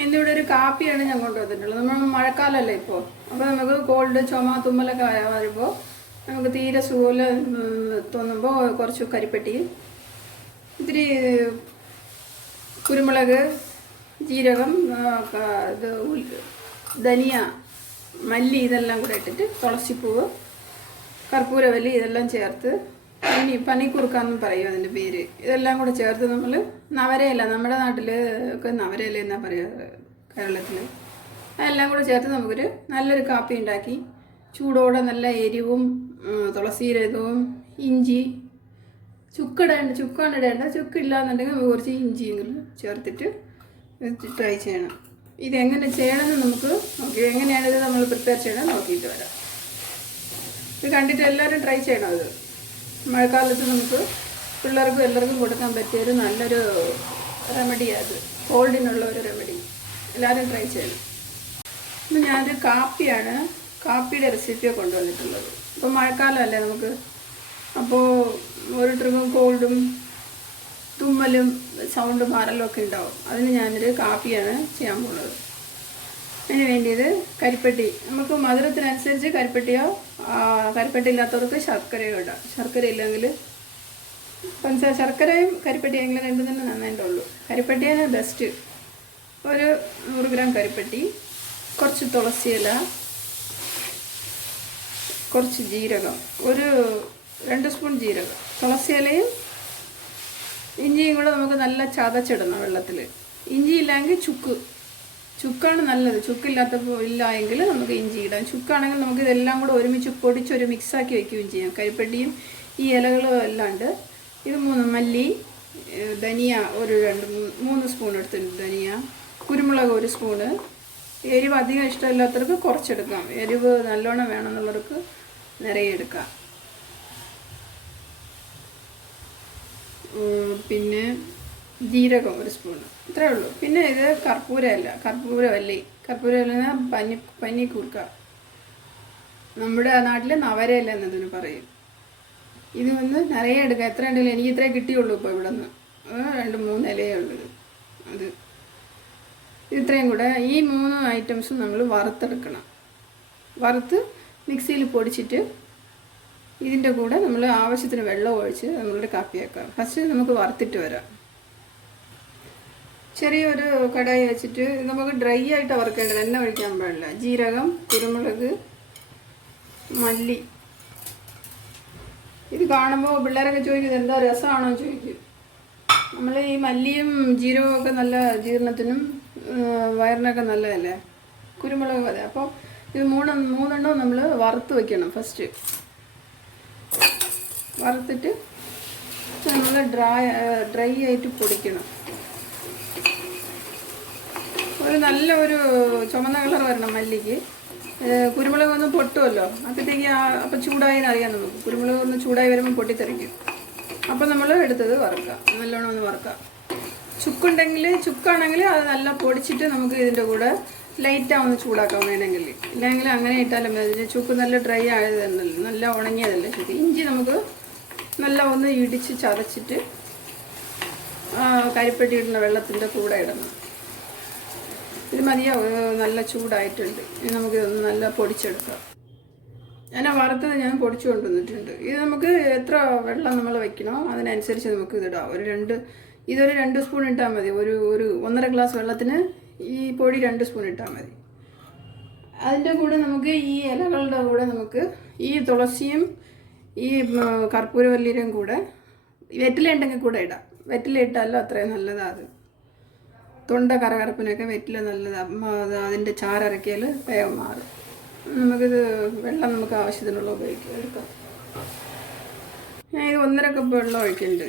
ഇന്നിവിടെ ഒരു കാപ്പിയാണ് ഞാൻ കൊണ്ടുവന്നിട്ടുള്ളത്. നമ്മൾ മഴക്കാലമല്ലേ ഇപ്പോൾ, അപ്പോൾ നമുക്ക് കോൾഡ് ചുമ തുമ്മലൊക്കെ വരുമ്പോൾ നമുക്ക് തീരെ സുഖമില്ല തോന്നുമ്പോൾ കുറച്ച് കരിപ്പെട്ടി, ഇത്തിരി കുരുമുളക്, ജീരകം, ഇത് ധനിയ, മല്ലി ഇതെല്ലാം കൂടെ ഇട്ടിട്ട് തുളസിപ്പൂവ്, കർപ്പൂരവല്ലി ഇതെല്ലാം ചേർത്ത് പനിക്കുറുക്കാന്നും പറയും അതിൻ്റെ പേര്. ഇതെല്ലാം കൂടെ ചേർത്ത് നമ്മൾ നവരയില, നമ്മുടെ നാട്ടിൽ ഒക്കെ നവരയില എന്നാ പറയുക കേരളത്തിൽ, അതെല്ലാം കൂടെ ചേർത്ത് നമുക്കൊരു നല്ലൊരു കാപ്പി ഉണ്ടാക്കി ചൂടോടെ നല്ല എരിവും തുളസീരകവും ഇഞ്ചി ചുക്കാണ് ഇടേണ്ട. ചുക്കില്ലാന്നുണ്ടെങ്കിൽ നമുക്ക് കുറച്ച് ഇഞ്ചിയെങ്കിലും ചേർത്തിട്ട് ട്രൈ ചെയ്യണം. ഇതെങ്ങനെ ചെയ്യണമെന്ന് നമുക്ക് നോക്കി, എങ്ങനെയാണ് ഇത് നമ്മൾ പ്രിപ്പയർ ചെയ്യണം നോക്കിയിട്ട് വരാം. ഇത് കണ്ടിട്ട് എല്ലാവരും ട്രൈ ചെയ്യണം. അത് മഴക്കാലത്ത് നമുക്ക് പിള്ളേർക്കും എല്ലാവർക്കും കൊടുക്കാൻ പറ്റിയൊരു നല്ലൊരു റെമഡിയാണ്. അത് കോൾഡിനുള്ള ഒരു റെമഡി, എല്ലാവരും ട്രൈ ചെയ്യണം. ഇന്ന് ഞാനൊരു കാപ്പിയുടെ റെസിപ്പിയാണ് കൊണ്ടുവന്നിട്ടുള്ളത്. ഇപ്പോൾ മഴക്കാലമല്ലേ നമുക്ക്, അപ്പോൾ ഓരോരുത്തർക്കും കോൾഡും തുമ്മലും സൗണ്ട് മാറലും ഒക്കെ ഉണ്ടാവും. അതിന് ഞാനൊരു കാപ്പിയാണ് ചെയ്യാൻ പോകുന്നത്. അതിന് വേണ്ടിയത് കരിപ്പെട്ടി, നമുക്ക് മധുരത്തിനനുസരിച്ച് കരിപ്പെട്ടിയോ, കരിപ്പെട്ടി ഇല്ലാത്തവർക്ക് ശർക്കരയോ ഇടാം. ശർക്കര ഇല്ലെങ്കിൽ ശർക്കരയും കരിപ്പെട്ടിയെങ്കിലും രണ്ടും തന്നെ നന്നായിട്ടുള്ളൂ. കരിപ്പെട്ടിയാണ് ബെസ്റ്റ്. ഒരു 100 ഗ്രാം കരിപ്പെട്ടി, കുറച്ച് തുളസിയില, കുറച്ച് ജീരകം, ഒരു 2 സ്പൂൺ ജീരകം, തുളസിയിലയും ഇഞ്ചിയും കൂടെ നമുക്ക് നല്ല ചതച്ചിടണം വെള്ളത്തിൽ. ഇഞ്ചി ഇല്ലെങ്കിൽ ചുക്കാണ് നല്ലത്. ഇല്ല എങ്കിൽ നമുക്ക് ഇഞ്ചി ഇടാം. ചുക്കാണെങ്കിൽ നമുക്ക് ഇതെല്ലാം കൂടെ ഒരുമിച്ച് പൊടിച്ചൊരു മിക്സാക്കി വയ്ക്കുകയും ചെയ്യാം. കരിപ്പെട്ടിയും ഈ ഇലകളും അല്ലാണ്ട് ഇത് 3 മല്ലി, ധനിയ ഒരു 2-3 സ്പൂൺ എടുത്തിട്ടുണ്ട്. ധനിയ, കുരുമുളക് 1 സ്പൂണ്. എരിവ് അധികം ഇഷ്ടമില്ലാത്തവർക്ക് കുറച്ചെടുക്കാം. എരിവ് നല്ലോണം വേണമെന്നുള്ളവർക്ക് നിറയെ എടുക്കാം. പിന്നെ ജീരകം 1 സ്പൂണ്, ഇത്രേ ഉള്ളൂ. പിന്നെ ഇത് കർപ്പൂരവല്ലി പനിക്കൂർക്ക, നമ്മുടെ നാട്ടിൽ നവരയില എന്നതിന് പറയും. ഇത് നിറയെ എടുക്കുക. എത്ര ഉണ്ടല്ലോ, എനിക്ക് ഇത്രേ കിട്ടിയുള്ളൂ ഇപ്പോൾ ഇവിടെ നിന്ന്. 2-3 ഇലയേ ഉള്ളത്. അത് ഇത്രയും കൂടെ ഈ 3 ഐറ്റംസും നമ്മൾ വറുത്തെടുക്കണം. വറുത്ത് മിക്സിയിൽ പൊടിച്ചിട്ട് ഇതിൻ്റെ കൂടെ നമ്മൾ ആവശ്യത്തിന് വെള്ളം ഒഴിച്ച് നമ്മളുടെ കാപ്പിയാക്കാം. ഫസ്റ്റ് നമുക്ക് വറുത്തിട്ട് വരാം. ചെറിയൊരു കടായി വെച്ചിട്ട് നമുക്ക് ഡ്രൈ ആയിട്ട് വറുക്കേണ്ടത്, എണ്ണ ഒഴിക്കാൻ പാടില്ല. ജീരകം, കുരുമുളക്, മല്ലി. ഇത് കാണുമ്പോൾ പിള്ളേരൊക്കെ ചോദിക്കുന്നത് എന്താ രസമാണോ ചോദിക്കും. നമ്മൾ ഈ മല്ലിയും ജീരകവും ഒക്കെ നല്ല ജീർണത്തിനും വയറിനൊക്കെ നല്ലതല്ലേ. കുരുമുളക് അതെ. അപ്പോൾ ഇത് മൂന്നെണ്ണവും നമ്മൾ വറുത്ത് വയ്ക്കണം. ഫസ്റ്റ് വറുത്തിട്ട് നമ്മൾ ഡ്രൈ ആയിട്ട് പൊടിക്കണം. ഒരു നല്ല ഒരു ചുമന്ന കളർ വരണം മല്ലിക്ക്. കുരുമുളക് ഒന്ന് പൊട്ടുമല്ലോ, അപ്പോഴത്തേക്ക് അപ്പം ചൂടായെന്ന് അറിയാം നമുക്ക്. കുരുമുളക് ഒന്ന് ചൂടായി വരുമ്പോൾ പൊട്ടിത്തെറിക്കും. അപ്പോൾ നമ്മൾ എടുത്തത് വറുക്കുക, നല്ലോണം ഒന്ന് വറുക്കുക. ചുക്കാണെങ്കിൽ അത് നല്ല പൊടിച്ചിട്ട് നമുക്ക് ഇതിൻ്റെ കൂടെ ലൈറ്റാവുന്ന ചൂടാക്കാൻ വേണമെങ്കിൽ. ഇല്ലെങ്കിൽ അങ്ങനെ ഇട്ടാലും മതി. ചുക്ക് നല്ല ഡ്രൈ ആയതല്ലേ, നല്ല ഉണങ്ങിയതല്ലേ ചുക്ക്. ഇഞ്ചി നമുക്ക് നല്ല ഒന്ന് ഇടിച്ച് ചതച്ചിട്ട് കരിപ്പെട്ടി ഇടുന്ന വെള്ളത്തിൻ്റെ കൂടെ ഇടണം. ഇത് മതിയോ, നല്ല ചൂടായിട്ടുണ്ട്. ഇനി നമുക്കിതൊന്ന് നല്ല പൊടിച്ചെടുക്കാം. ഞാൻ വറുത്തത് ഞാൻ പൊടിച്ചു കൊണ്ടുവന്നിട്ടുണ്ട്. ഇത് നമുക്ക് എത്ര വെള്ളം നമ്മൾ വയ്ക്കണോ അതിനനുസരിച്ച് നമുക്ക് ഇതിടാം. ഇതൊരു 2 സ്പൂൺ ഇട്ടാൽ മതി. ഒരു 1.5 ഗ്ലാസ് വെള്ളത്തിന് ഈ പൊടി 2 സ്പൂൺ ഇട്ടാൽ മതി. അതിൻ്റെ കൂടെ നമുക്ക് ഈ ഇലകളുടെ കൂടെ നമുക്ക് ഈ തുളസിയും ഈ കർപ്പൂരവല്ലിയും കൂടെ വെറ്റില ഉണ്ടെങ്കിൽ കൂടെ ഇടാം. വെറ്റില ഇട്ടാലും അത്രയും നല്ലതാണ്. അത് തൊണ്ട കരകരപ്പിനൊക്കെ വെറ്റില നല്ലതാണ്. അതിൻ്റെ ചാരരക്കിയാൽ വേഗം മാറും. നമുക്കിത് വെള്ളം നമുക്ക് ആവശ്യത്തിനുള്ള എടുക്കാം. ഞാൻ ഇത് 1.5 കപ്പ് വെള്ളം ഒഴിക്കുന്നുണ്ട്.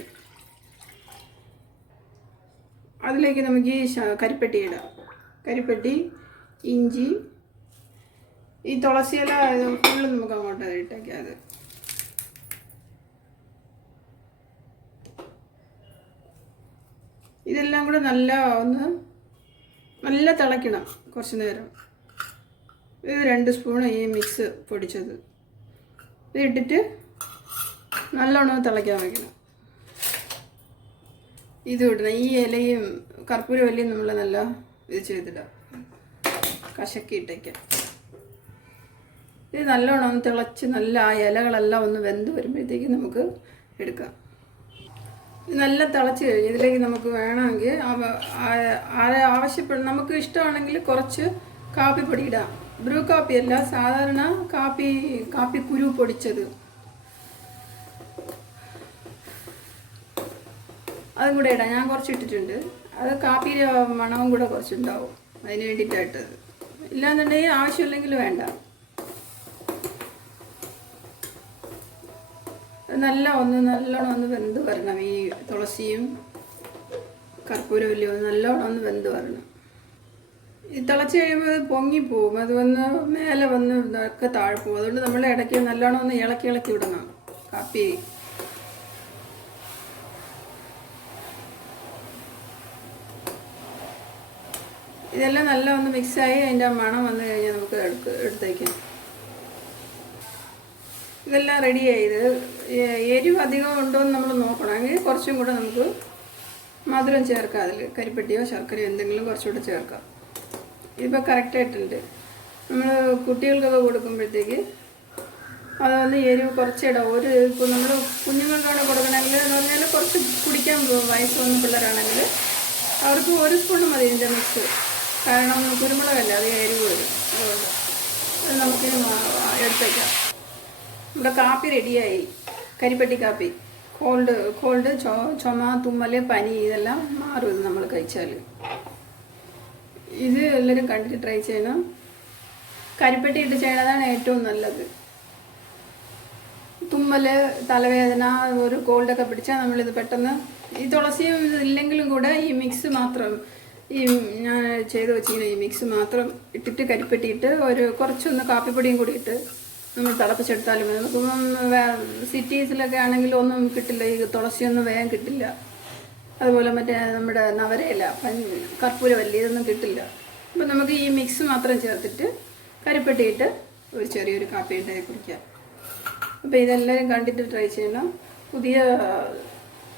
അതിലേക്ക് നമുക്ക് ഈ കരിപ്പെട്ടി ഇടാം. കരിപ്പെട്ടി, ഇഞ്ചി, ഈ തുളസിയില ഫുള്ള് നമുക്ക് അങ്ങോട്ട് ഇട്ടേക്കാം. അത് ഇതെല്ലാം കൂടെ നല്ല തിളയ്ക്കണം കുറച്ച് നേരം. ഇത് 2 സ്പൂൺ ഈ മിക്സ് പൊടിച്ചത് ഇത് ഇട്ടിട്ട് നല്ലോണം തിളയ്ക്കാൻ വയ്ക്കണം. ഇത് ഇടണം. ഈ ഇലയും കർപ്പൂരവല്ലിയും നമ്മൾ നല്ല ഇത് ചെയ്തിടാം, കശക്കിയിട്ടേക്കാം. ഇത് നല്ലോണം ഒന്ന് തിളച്ച് നല്ല ആ ഇലകളെല്ലാം ഒന്ന് വെന്ത് വരുമ്പോഴത്തേക്ക് നമുക്ക് എടുക്കാം. ഇത് നല്ല തിളച്ച് കഴിഞ്ഞ് ഇതിലേക്ക് നമുക്ക് വേണമെങ്കിൽ ആവശ്യപ്പെടും, നമുക്ക് ഇഷ്ടമാണെങ്കിൽ കുറച്ച് കാപ്പിപ്പൊടി ഇടാം. ബ്രൂ കാപ്പിയല്ല, സാധാരണ കാപ്പിക്കുരു പൊടിച്ചത്, അതും കൂടെ ഇടാം. ഞാൻ കുറച്ച് ഇട്ടിട്ടുണ്ട്. അത് കാപ്പിയുടെ മണവും കൂടെ കുറച്ചുണ്ടാവും, അതിന് വേണ്ടിയിട്ടായിട്ടത്. ഇല്ലാന്നുണ്ടെങ്കിൽ ആവശ്യമില്ലെങ്കിൽ വേണ്ട. നല്ലോണം ഒന്ന് വെന്ത് വരണം. ഈ തുളസിയും കർപ്പൂരവല്ലിയും നല്ലോണം ഒന്ന് വെന്ത് വരണം. ഈ തിളച്ച് കഴിയുമ്പോൾ അത് പൊങ്ങിപ്പോവും, അത് വന്ന് മേലെ വന്ന് ഒക്കെ താഴെ പോകും. അതുകൊണ്ട് നമ്മൾ ഇടയ്ക്ക് നല്ലോണം ഒന്ന് ഇളക്കി വിടണം കാപ്പി. ഇതെല്ലാം നല്ല ഒന്ന് മിക്സായി അതിൻ്റെ മണം വന്നു കഴിഞ്ഞാൽ നമുക്ക് എടുത്തേക്കാം. ഇതെല്ലാം റെഡിയായത്. എരിവ് അധികം ഉണ്ടോ എന്ന് നമ്മൾ നോക്കണം. അങ്ങനെ കുറച്ചും കൂടെ നമുക്ക് മധുരം ചേർക്കാം. അതിൽ കരിപ്പെട്ടിയോ ശർക്കരയോ എന്തെങ്കിലും കുറച്ചുകൂടെ ചേർക്കാം. ഇതിപ്പോൾ കറക്റ്റായിട്ടുണ്ട്. നമ്മൾ കുട്ടികൾക്കൊക്കെ കൊടുക്കുമ്പോഴത്തേക്ക് അതൊന്ന് എരിവ് കുറച്ചിടാം. ഇപ്പോൾ നമ്മൾ കുഞ്ഞുങ്ങൾക്കാണ് കൊടുക്കണമെങ്കിൽ എന്ന് പറഞ്ഞാൽ കുറച്ച് കുടിക്കാൻ വയസ്സ് വന്ന പിള്ളേരാണെങ്കിൽ അവർക്ക് 1 സ്പൂൺ മതി ഇതിൻ്റെ മിക്സ്. കാരണം കുരുമുളകല്ല, അത് എരിവ് വരും. അതുകൊണ്ട് അത് നമുക്ക് എടുത്തേക്കാം. നമ്മുടെ കാപ്പി റെഡിയായി. കരിപ്പെട്ടി കാപ്പി. കോൾഡ് ചുമ, തുമ്മൽ, പനി ഇതെല്ലാം മാറും ഇത് നമ്മൾ കഴിച്ചാൽ. ഇത് എല്ലാവരും കണ്ടിട്ട് ട്രൈ ചെയ്യണം. കരിപ്പെട്ടി ഇട്ട് ചെയ്യണതാണ് ഏറ്റവും നല്ലത്. തുമ്മൽ, തലവേദന, ഒരു കോൾഡൊക്കെ പിടിച്ചാൽ നമ്മളിത് പെട്ടെന്ന് ഈ തുളസിയും ഇതില്ലെങ്കിലും കൂടെ ഈ മിക്സ് മാത്രം, ഈ ഞാൻ ചെയ്ത് വെച്ചിങ്ങനെ ഈ മിക്സ് മാത്രം ഇട്ടിട്ട് കരിപ്പെട്ടിയിട്ട് കുറച്ചൊന്ന് കാപ്പിപ്പൊടിയും കൂടി ഇട്ട് നമ്മൾ തിളപ്പിച്ചെടുത്താലും മതി. നമുക്കിപ്പം സിറ്റീസിലൊക്കെ ആണെങ്കിൽ ഒന്നും കിട്ടില്ല, ഈ തുളസിയൊന്നും വേഗം കിട്ടില്ല. അതുപോലെ മറ്റേ നമ്മുടെ നവരയില, കർപ്പൂരവല്ലി ഇതൊന്നും കിട്ടില്ല. അപ്പം നമുക്ക് ഈ മിക്സ് മാത്രം ചേർത്തിട്ട് കരിപ്പെട്ടിയിട്ട് ഒരു ചെറിയൊരു കാപ്പി ഉണ്ടാക്കി കുടിക്കാം. അപ്പോൾ ഇതെല്ലാവരും കണ്ടിട്ട് ട്രൈ ചെയ്യണം. പുതിയ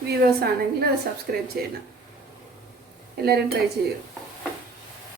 വ്യൂവേഴ്സ് ആണെങ്കിൽ അത് സബ്സ്ക്രൈബ് ചെയ്യണം. എല്ലാവരും ട്രൈ ചെയ്യും.